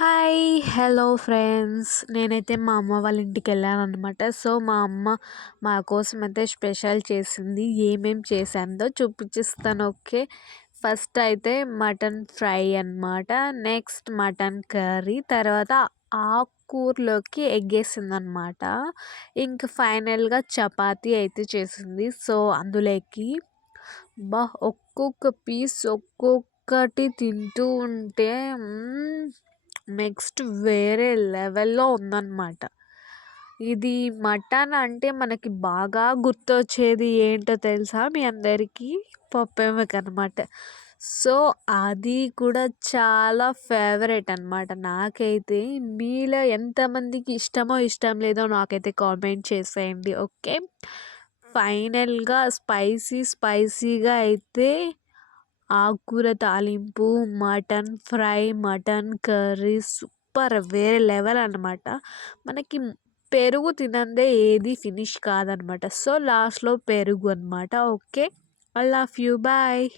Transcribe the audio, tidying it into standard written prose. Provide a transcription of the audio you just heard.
Hi! Hello friends. నేనైతే మా అమ్మ వాళ్ళ ఇంటికెళ్ళాననమాట. సో, మా అమ్మ మా కోసమైతే స్పెషల్ చేసింది. ఏమేం చేశాందో చూపిచ్చిస్తాను. ఓకే. ఫస్ట్ అయితే మటన్ ఫ్రై అనమాట. Next mutton curry. తర్వాత ఆకుకూరలోకి ఎగ్గేసిందనమాట. ఇంక ఫైనల్‌గా చపాతీ అయితే చేసింది. సో, అందులోకి ఒక్కొక్క పీస్ ఒక్కొక్కటి తింటూ ఉంటే నెక్స్ట్ వేరే లెవెల్‌లో ఉందన్నమాట. ఇది మటన్ అంటే మనకి బాగా గుర్తొచ్చేది ఏంటో తెలుసా మీ అందరికీ? పప్పెమ్మకనమాట. సో, అది కూడా చాలా ఫేవరెట్ అనమాట నాకైతే. మీలో ఎంతమందికి ఇష్టమో, ఇష్టం లేదో నాకైతే కామెంట్ చేసేయండి. ఓకే. ఫైనల్‌గా స్పైసీగా అయితే ఆకుకూర తాలింపు, mutton fry, mutton curry super వేరే లెవెల్ అనమాట. మనకి పెరుగు తినందే ఏది ఫినిష్ కాదనమాట. సో, లాస్ట్‌లో పెరుగు అనమాట. Okay. I love you. Bye.